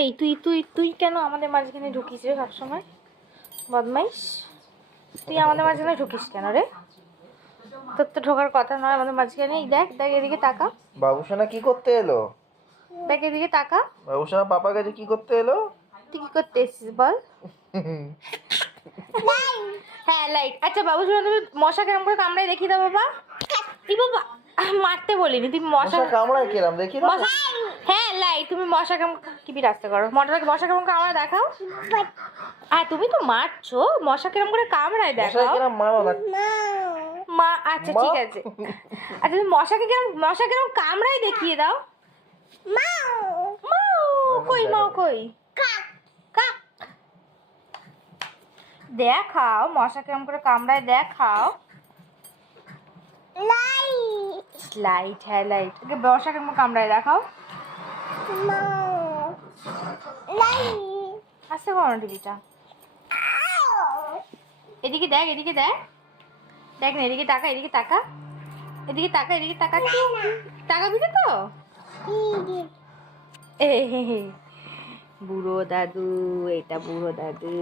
এই তুই তুই তুই কেন আমাদের মাঝখানে ঢুকিস রে সবসময়? বদমাইশ, তুই আমাদের মাঝখানে ঢুকিস কেন রে? তোর তো ঢোকার কথা নয় আমাদের মাঝখানে। দেখ দেখ এদিকে তাকা। বাবুসোনা কি করতে এলো? দেখ এদিকে তাকা। বাবুসোনা পাপার কাছে কি করতে এলো? তুই কি করতে এসেছিস বল? হ্যাঁ লাইট। আচ্ছা বাবু শোনো, তুমি মশা কেমন করে কামড়ায় দেখি দাও বাবা। এই বাবা, মারতে বলিনি, তুমি মশা কামড়ায় কেরাম দেখি না। মশা হ্যাঁ লাইট, তুমি মশা কেমন কি রাস্তা করো মোটরকে মশা কেমন কামড়ায় দেখাও। আর তুমি তো মারছো, মশা কেমন করে কামড়ায় দেখাও। মা আচ্ছা ঠিক আছে। আচ্ছা তুমি মশা কেমন কামড়ায় দেখিয়ে দাও। মাও কই, মাও কই, দেখাও মশা কেমন করে কামড়ায় দেখাও। লাইট হ্যাঁ লাইট, ওকে মশা কেমন কামড়ায় দেখাও। আসতে করো না টিভিটা। এদিকে দেখ, এদিকে দেখ, দেখ না এদিকে তাকা, এদিকে তাকা, এদিকে তাকা, এদিকে তাকা, তাকাবি না তো? বুড়ো দাদু, এটা বুড়ো দাদু।